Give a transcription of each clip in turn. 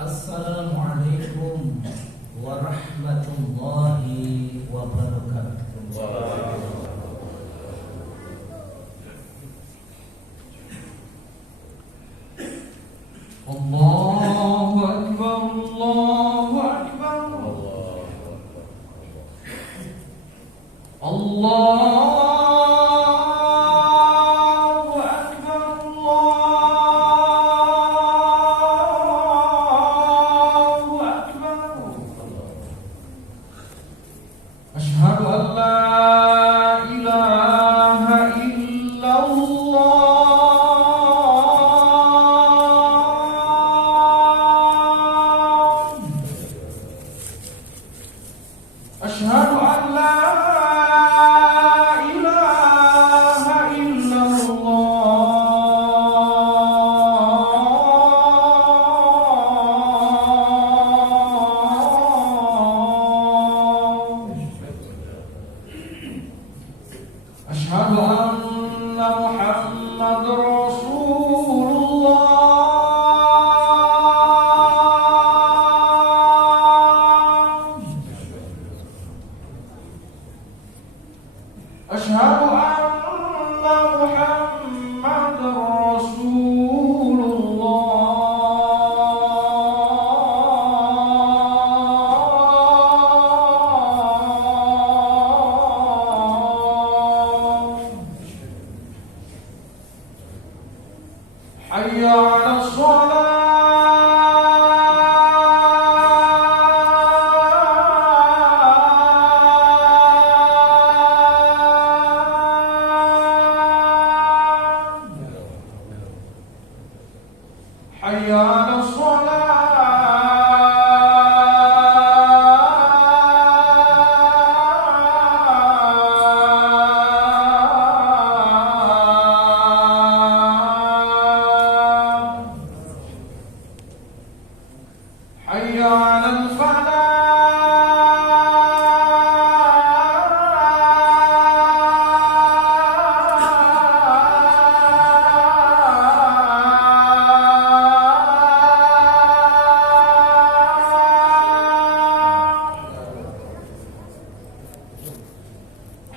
Assalamualaikum warahmatullahi wabarakatuh. Allahu Akbar, Allahu Akbar, Allahu Akbar, Allahu Akbar. Asyhadu an la ilaha illallah. Asyhadu an la ilaha illallah. Asyhadu anna Muhammadar Rasulullah. Asyhadu anna Muhammadar Rasulullah. Hayya 'alas shalah. Hayya 'alas shalah. Hayya 'alal falah.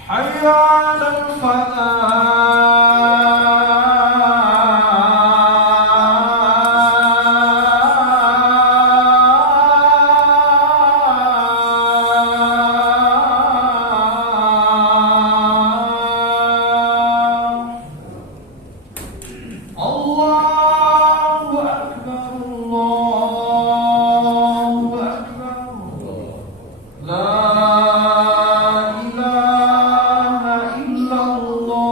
Hayya 'alal falah. Allahu Akbar, Allahu Akbar. La ilaha illallah.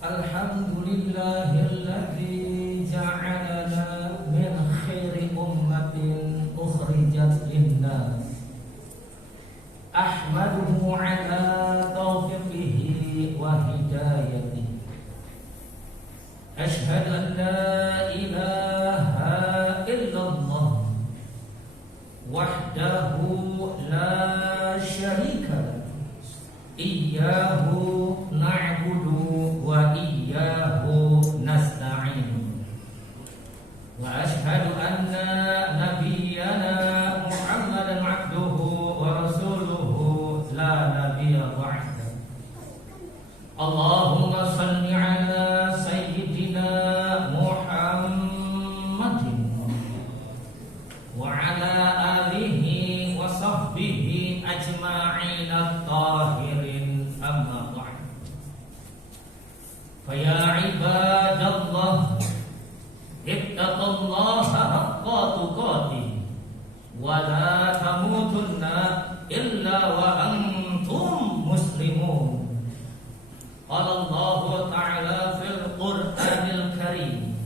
Alhamdulillahilladzi ja'alana min khairi ummatin ukhrijat linnas. Ahmaduhu ala taufiqihi wa hidayatihi. Asyhadu an la ilaha illallah wahdahu la syarika lahu. Iyyahu na'budu wa iyyahu nasta'in. Wa asyhadu anna nabiyyana Muhammadan 'abduhu wa rasuluhu la nabiyya ba'dahu. Allahumma shalli 'ala sayyidina Muhammadin wa 'ala alihi wa sahbihi ajma'in at-tahirin, amma ba'd. Fa ya ibadallah, ittaqullaha haqqa tuqatih wa la tamutunna illa wa antum muslimun. Qala Allah ta'ala fil Qur'anil Karim.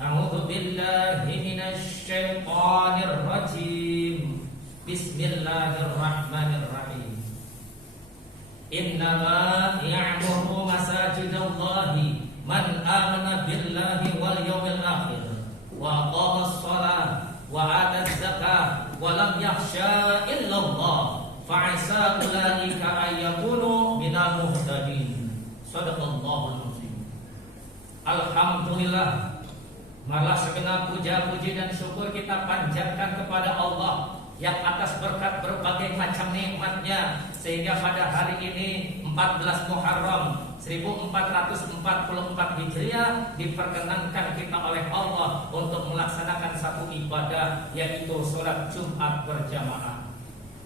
A'udzu billahi minasy syaithanir rajim. Bismillahirrahmanirrahim. Innama yakhsha illallah fa'asa ulaika ayyakunu minal muhtadin. Shadaqallahul azim. Alhamdulillah, malah segenap puja-puji dan syukur kita panjatkan kepada Allah yang atas berkat berbagai macam nikmatnya, sehingga pada hari ini 14 Muharram 1444 Hijriah diperkenankan kita oleh Allah untuk melaksanakan satu ibadah, yaitu sholat Jumat berjamaah.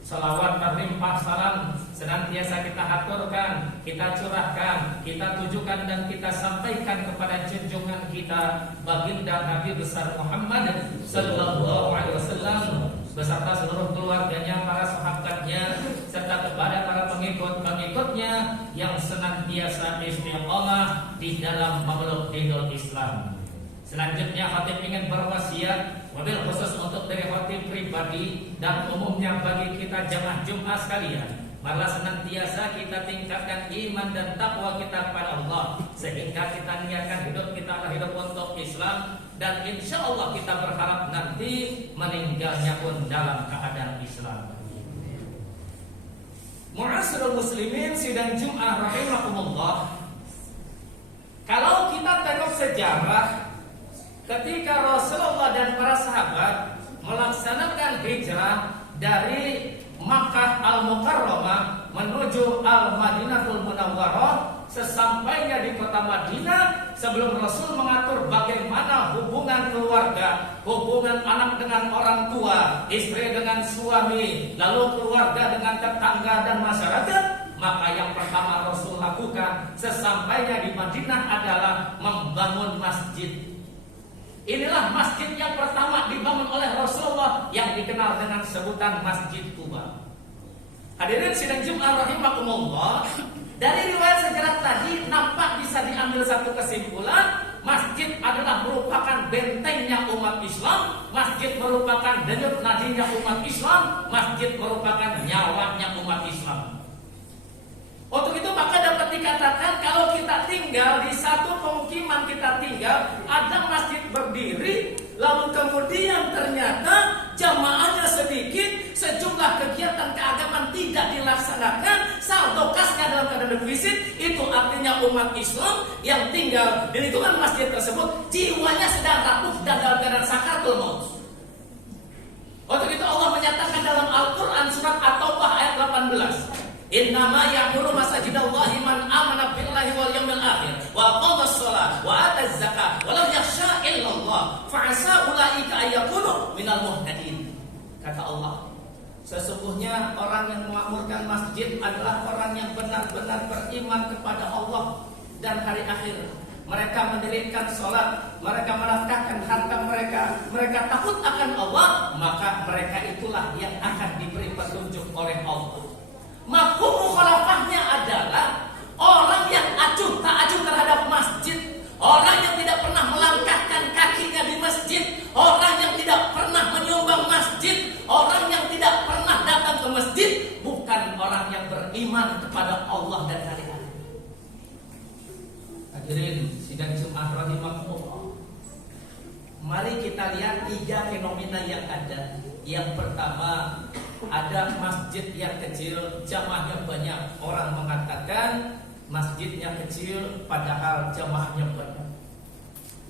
Salawat berlimpah salam senantiasa kita haturkan, kita curahkan, kita tujukan dan kita sampaikan kepada junjungan kita baginda Nabi besar Muhammad sallallahu alaihi wasallam beserta seluruh keluarganya, para sahabatnya, serta kepada para pengikut-pengikutnya yang senantiasa istiqomah di dalam memeluk dinul Islam. Selanjutnya khatib ingin berwasiat wabil khusus untuk diri khatib pribadi dan umumnya bagi kita jamaah Jumat sekalian, malah senantiasa kita tingkatkan iman dan takwa kita kepada Allah, sehingga kita niatkan hidup kita adalah hidup untuk Islam, dan insya Allah kita berharap nanti meninggalnya pun dalam keadaan Islam. Mu'asirul muslimin sidang Jum'ah rahimakumullah. Kalau kita tengok sejarah ketika Rasulullah dan para sahabat melaksanakan hijrah dari Makkah Al-Mukarramah menuju Al-Madinatul Munawwarah, sesampainya di kota Madinah, sebelum Rasul mengatur bagaimana hubungan keluarga, hubungan anak dengan orang tua, istri dengan suami, lalu keluarga dengan tetangga dan masyarakat, maka yang pertama Rasul lakukan sesampainya di Madinah adalah membangun masjid. Inilah masjid yang pertama dibangun oleh Rasulullah yang dikenal dengan sebutan Masjid Quba. Hadirin sidang Jumat rahimakumullah, dari riwayat sejarah tadi nampak bisa diambil satu kesimpulan, masjid adalah merupakan bentengnya umat Islam, masjid merupakan denyut nadinya umat Islam, masjid merupakan nyawanya umat Islam. Untuk itu maka dapat dikatakan kalau kita tinggal di satu pemukiman, kita tinggal ada masjid berdiri, lalu kemudian ternyata jamaahnya sedikit, sejumlah kegiatan keagamaan tidak dilaksanakan, saldo kasnya dalam keadaan defisit, itu artinya umat Islam yang tinggal di lingkungan masjid tersebut jiwanya sedang rapuh dan dalam keadaan sakaratul maut. Untuk itu Allah menyatakan dalam Al-Quran surat At-Taubah ayat 18, innama ya'muru masajidallahi man amana billahi wal yawmil akhir wa aqamas shalah wa ataz zakah wa lam yakhsha illallah fa'asa ulaika ayyakunu minal muhtadin. Kata Allah, sesungguhnya orang yang memakmurkan masjid adalah orang yang benar-benar beriman kepada Allah dan hari akhir. Mereka mendirikan sholat, mereka menafkahkan harta mereka, mereka takut akan Allah, maka mereka itulah yang akan diberi petunjuk oleh Allah. Mafhum mukhalafahnya adalah orang yang acuh tak acuh terhadap masjid, orang yang tidak pernah melangkahkan kakinya di masjid, orang yang tidak pernah menyumbang masjid, orang yang tidak pernah datang ke masjid, bukan orang yang beriman kepada Allah dan hari akhir. Hadirin sidang Jumat rahimakumullah, mari kita lihat tiga fenomena yang ada. Yang pertama, ada masjid yang kecil, jamaahnya banyak. Orang mengatakan masjidnya kecil padahal jamaahnya banyak.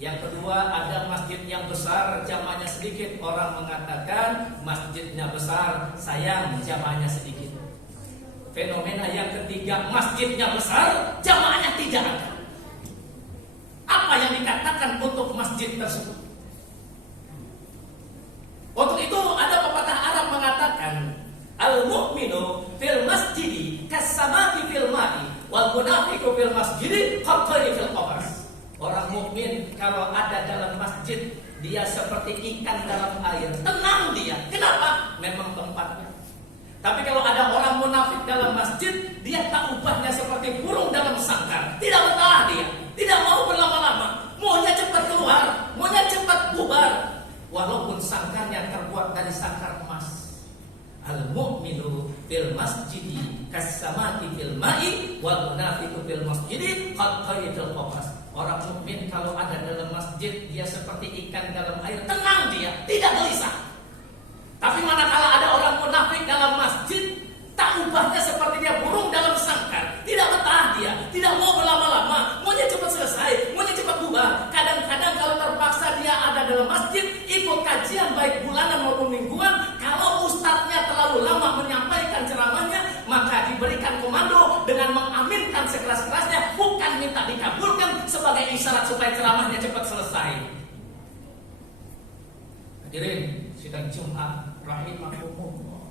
Yang kedua, ada masjid yang besar, jamaahnya sedikit. Orang mengatakan masjidnya besar, sayang jamaahnya sedikit. Fenomena yang ketiga, masjidnya besar, jamaahnya tidak ada. Apa yang dikatakan untuk masjid tersebut? Untuk itu ada pepatah Arab mengatakan, al-mu'minu fil masjidi kas-samaki fil ma'i wal munafiqu fil masjidi qattari fil qabas. Orang mukmin kalau ada dalam masjid, dia seperti ikan dalam air, tenang dia. Kenapa? Memang tempatnya. Tapi kalau ada orang munafik dalam masjid, dia tak ubahnya seperti burung dalam sangkar. Tidak bertahan dia, tidak mau berlama-lama, maunya cepat keluar, maunya cepat bubar. Walaupun sangkarnya terbuat dari sangkar emas. Al-mu'minu fil masjidi kas-samaki fil ma'i wal munafiqu fil masjidi qattari fil qabas. Orang mukmin kalau ada dalam masjid, dia seperti ikan dalam air, tenang dia, tidak gelisah. Tapi manakala ada orang munafik dalam masjid, tak ubahnya seperti dia burung dalam sangkar. Tidak betah dia, tidak mau berlama-lama, maunya cepat selesai, maunya cepat bubar. Kadang-kadang kalau terpaksa dia ada dalam masjid, ikut kajian baik bulanan maupun mingguan, kalau ustadznya terlalu lama menyampaikan ceramahnya, maka diberikan komando dengan mengaminkan sekeras-kerasnya, bukan minta dikabulkan sebagai isyarat supaya ceramahnya cepat selesai. Hadirin sidang Jumat rahimakumullah.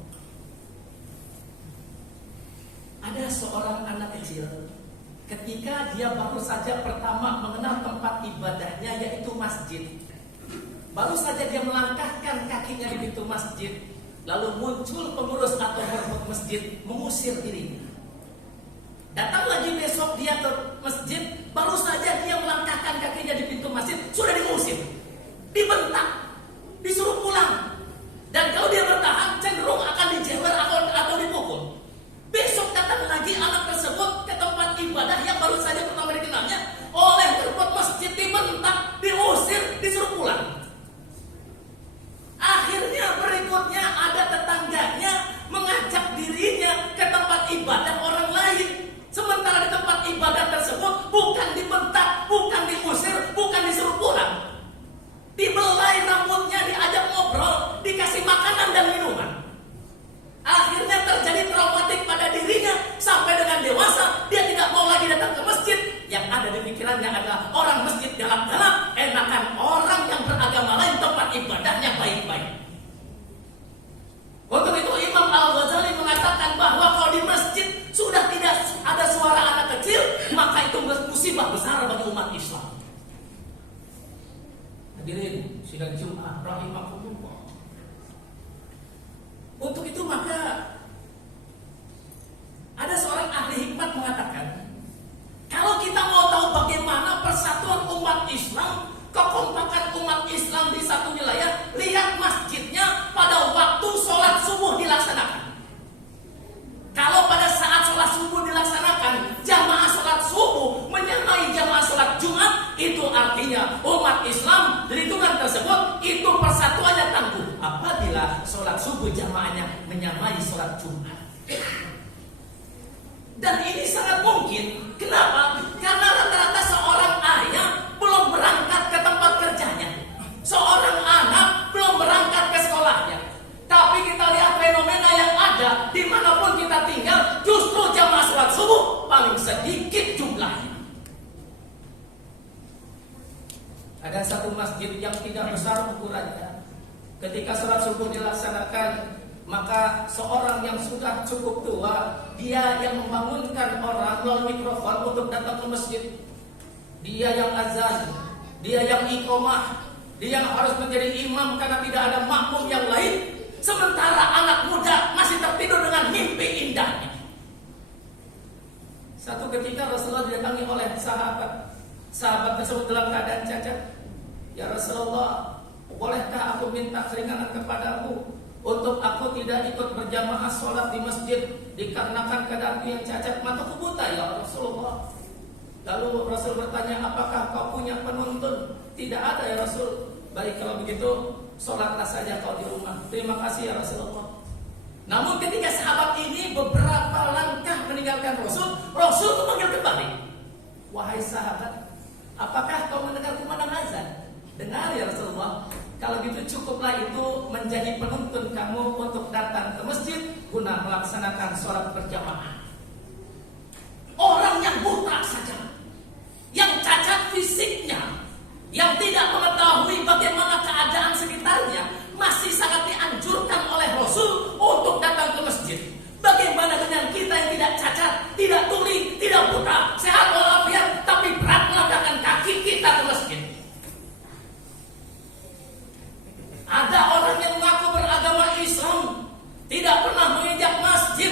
Ada seorang anak kecil, ketika dia baru saja pertama mengenal tempat ibadahnya yaitu masjid, baru saja dia melangkahkan kakinya di pintu masjid, lalu muncul pengurus atau perebut masjid mengusir dirinya. Datang lagi besok dia ke masjid, baru saja dia melangkahkan kakinya di pintu masjid, sudah diusir, dibentak, disuruh pulang. Dan kalau dia bertahan, cenderung akan dijewer atau dipukul. Besok datang lagi anak tersebut ke tempat ibadah yang baru saja pertama dikenalnya, oleh perebut masjid dibentak, diusir, disuruh pulang. Akhirnya berikutnya ada tetangganya mengajak dirinya ke tempat ibadah orang lain. Sementara di tempat ibadah tersebut bukan dibentak, bukan diusir, bukan disuruh pulang. Dibelai rambutnya, diajak ngobrol, dikasih makanan dan minuman. Akhirnya terjadi traumatik pada dirinya. Sampai dengan dewasa dia tidak mau lagi datang ke masjid. Yang ada di pikirannya adalah orang masjid galak-galak, enakan orang yang beragama lain tempat ibadahnya baik-baik. Untuk itu Imam Al-Ghazali mengatakan bahwa kalau di masjid sudah tidak ada suara anak kecil, maka itu musibah besar bagi umat Islam. Hadirin sidang Jumat rahimakumullah. Untuk itu maka ada seorang ahli hikmat mengatakan, kalau kita mau tahu bagaimana persatuan umat Islam, kekompakan umat Islam di satu wilayah, lihat masjidnya pada waktu sholat subuh dilaksanakan. Kalau pada saat sholat subuh dilaksanakan, jamaah sholat subuh menyamai jamaah sholat Jumat, itu artinya umat Islam di lingkungan tersebut itu persatuannya tangguh. Apabila sholat subuh jamaahnya menyamai sholat Jumat. Dan ini sangat mungkin. Kenapa? Karena rata-rata seorang ayah belum berangkat ke tempat kerjanya, seorang anak belum berangkat ke sekolahnya. Tapi kita lihat fenomena yang ada dimanapun kita tinggal, justru jamaah sholat subuh paling sedikit jumlahnya. Ada satu masjid yang tidak besar ukurannya. Ketika sholat subuh dilaksanakan, maka seorang yang sudah cukup tua, dia yang membangunkan orang melalui mikrofon untuk datang ke masjid. Dia yang azan, dia yang iqomah, dia yang harus menjadi imam karena tidak ada makmum yang lain. Sementara anak muda masih tertidur dengan mimpi indahnya. Satu ketika Rasulullah didatangi oleh sahabat. Sahabat tersebut dalam keadaan cacat. Ya Rasulullah, bolehkah aku minta keringanan kepadamu untuk aku tidak ikut berjamaah sholat di masjid dikarenakan keadaanku yang cacat, mataku buta ya Rasulullah. Lalu Rasul bertanya, apakah kau punya penuntun? Tidak ada ya Rasul. Baik kalau begitu, sholatlah saja kau di rumah. Terima kasih ya Rasulullah. Namun ketika sahabat ini beberapa langkah meninggalkan Rasul, Rasul memanggil kembali. Wahai sahabat, apakah kau mendengar kumandang azan? Dengar ya Rasulullah. Kalau gitu cukuplah itu menjadi penuntun kamu untuk datang ke masjid guna melaksanakan sholat berjamaah. Orang yang buta saja, yang cacat fisiknya, yang tidak mengetahui bagaimana keadaan sekitarnya, masih sangat dianjurkan oleh Rasul untuk datang ke masjid. Bagaimana dengan kita yang tidak cacat, tidak tuli, tidak buta, sehat walafiat, tapi berat melangkahkan kaki kita ke masjid? Ada orang yang mengaku beragama Islam, tidak pernah menginjak masjid,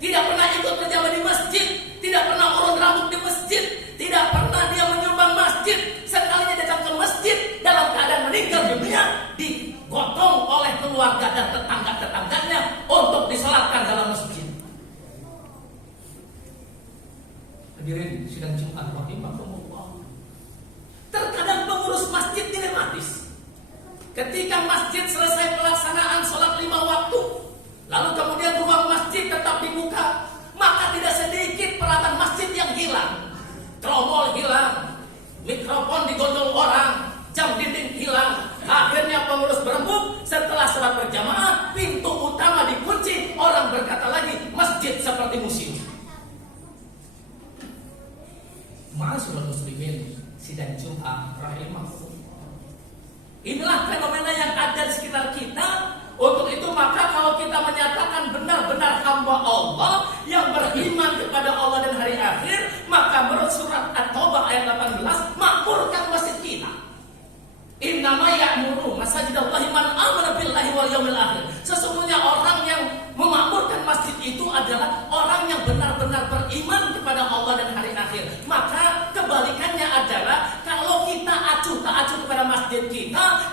tidak pernah ikut berjamaah di masjid, tidak pernah urun rambut di masjid, tidak pernah dia menyumbang masjid. Sekalinya datang ke masjid dalam keadaan meninggal dunia, digotong oleh keluarga dan tetangga-tetangganya untuk disolatkan dalam masjid. Hadirin sidang Jumat rahimakumullah. Terkadang pengurus masjid dilematis. Ketika masjid selesai pelaksanaan sholat 5 waktu, lalu kemudian ruang masjid tetap dibuka, maka tidak sedikit peralatan masjid yang hilang. Tromol hilang, mikrofon digondol orang, jam dinding hilang. Akhirnya pengurus berembuk, setelah sholat berjamaah, pintu utama dikunci. Orang berkata lagi, masjid seperti museum. Ma'asyiral muslimin, sidang Jumat rahimahullah. Inilah fenomena yang ada di sekitar kita. Untuk itu maka kalau kita menyatakan benar-benar hamba Allah yang beriman kepada Allah dan hari akhir, maka menurut surat At-Taubah ayat 18, makmurkan masjid kita. Innama ya'muru masajidallahi man amana billahi wal yaumil akhir. Sesungguhnya orang yang memakmurkan masjid itu adalah orang yang benar-benar beriman kepada Allah dan hari akhir. Maka kebalikannya adalah kalau kita acuh tak acuh kepada masjid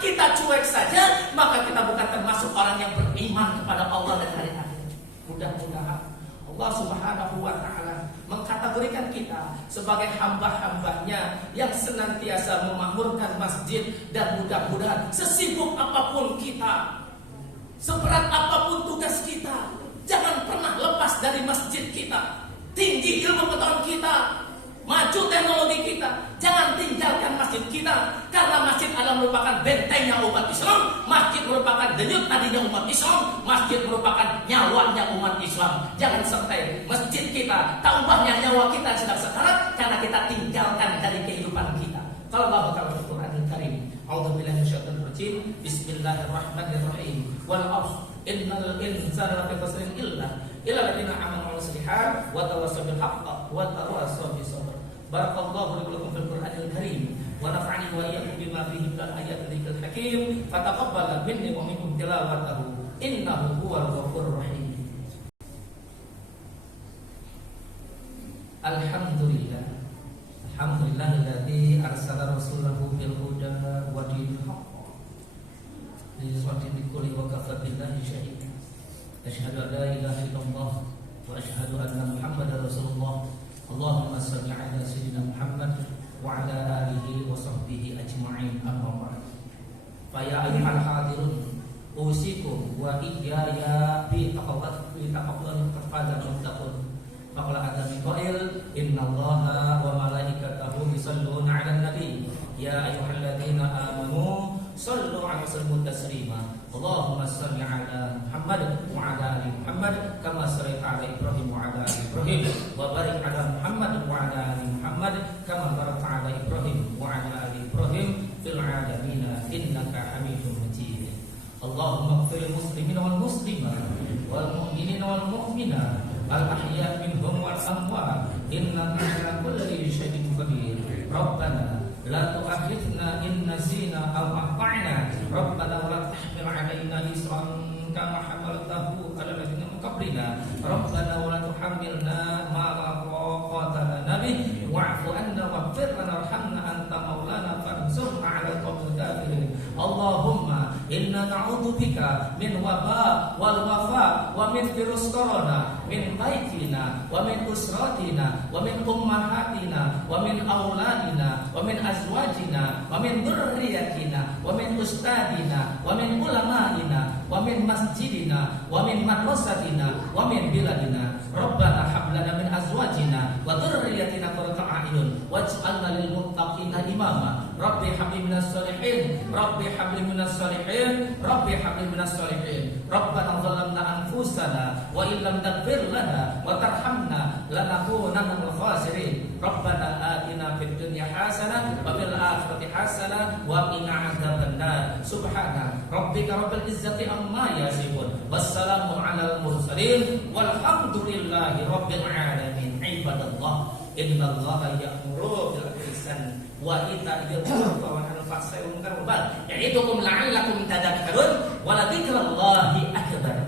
kita cuek saja, maka kita bukan termasuk orang yang beriman kepada Allah dan hari akhir. Mudah-mudahan Allah Subhanahu wa ta'ala mengkategorikan kita sebagai hamba-hambanya yang senantiasa memakmurkan masjid, dan mudah-mudahan sesibuk apapun kita, seberat apapun tugas kita, jangan pernah lepas dari masjid kita. Tinggi ilmu pengetahuan kita, maju teknologi kita, jangan tinggalkan masjid kita, karena masjid adalah merupakan bentengnya umat Islam. Masjid merupakan denyut nadinya umat Islam. Masjid merupakan nyawanya umat Islam. Jangan sampai masjid kita tambahnya nyawa kita yang sedang sekarat karena kita tinggalkan dari kehidupan kita. Kalau Allah berkata dalam Al-Qur'anul Karim, A'udzubillahi minasyaitonir rajim, Bismillahirrahmanirrahim. Wal 'ashr innal insana lafi khusrin illa alladziina aamanu wa amilus wa tawassaw bil haqqi wa tawassaw bis sabr. Barakallahu lakum fil Qur'anil Karim wa nafa'ani wa iyyakum bima fihi minal ayatil dzikril hakim. Fataqabbal minni wa minkum tilawatahu innahu huwal ghafurur rahim. Alhamdulillahilladzi arsala rasulahu bil huda wa dinil haqq liyudhhirahu kulli wa kafa billahi shahida. Asyhadu an la ilaha illallah wa asyhadu anna Muhammadar Rasulullah. Allahumma shalli ala sayyidina Muhammad wa ala alihi wa sahbihi ajma'in. Amma ba'd. Fa ya ayyuhal hadirun, usikum wa iyaya bi taqwa kepada muttaqin. Faqala adami qail innallaha wa malaikatahu yusholluna 'alan nabi ya ayyuhalladzina amanu shallu 'alaihi wa sallimu taslima. Allahumma shalli 'ala Muhammad wa 'ala ali Muhammad kama shallaita 'ala Ibrahim wa 'ala ali Ibrahim wa barik 'ala Muhammad wa 'ala ali Muhammad kama barakta 'ala Ibrahim wa 'ala ali Ibrahim fil 'alamin innaka Hamidum Majid. Allahumma ighfir lil muslimina wal muslimat wal mu'minina wal mu'minat al-ahya' minhum wal amwat innaka 'ala kulli syai'in qadir. Rabbana la tu'akhidhna in nasina aw akhta'na. Rabbana wa la tahmil 'alaina isran kama hamaltahu 'ala alladziina min qablina. Rabbana wa la tuhammilna ma la taqata lana bihi wa'fu 'anna waghfir lana warhamna anta maulana fansurna 'alal qawmil kafirin. Allahumma inna na'udzubika min waba wal wafa wa min virus corona min baitina wa min usratina wa min ummahatina wa min auladina wa min azwajina wa min dzurriyyatina wa min ustadina wa min ulamaina wa min masjidina wa min madrasatina wa min biladina. Rabbana hab lana min azwajina wa dzurriyyatina qurrata a'yun waj'alna lil muttaqina imama. Rabbi habli minas shalihin, Rabbi habli minas shalihin, Rabbi habli minas shalihin. Rabbana zalamna anfusana wa illam taghfir lana wa tarhamna lanakunanna minal khasirin. Rabbana atina fid dunya hasanah wa fil akhirati hasanah wa qina adzabannar. Subhana rabbika rabbil izzati amma yasifun. Wassalamu alal mursalin walhamdulillahi rabbil alamin. Ibadallah, innallaha ya'muru bil ihsan wa ita'il qurba wa yanha 'anil fahsya'i wal munkar wal baghi ya'idukum la'allakum tadhakkarun wa la dzikrallahi akbar.